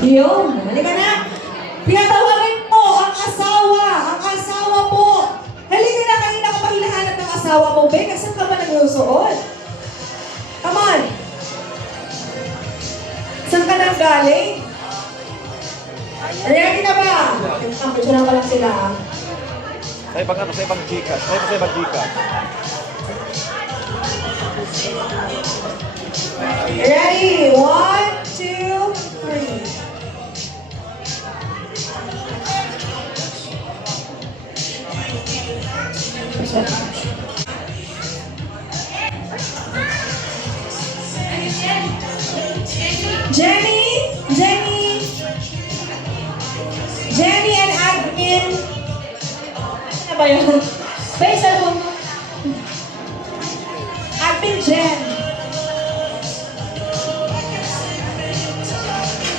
Yun, halika na. Pinatawagan mo ang asawa. Ang asawa mo. Halika na, kanina ka pa hinahanap ng asawa mo. Be, saan ka ba naglusuot? Come on. Saan ka nang galing? Ready na ba? Picturean ko lang sila. Sa ibang Gcash. Sa ibang Gcash. Ready? 1, 2, 3. Jenny and admin. Ano ba yun?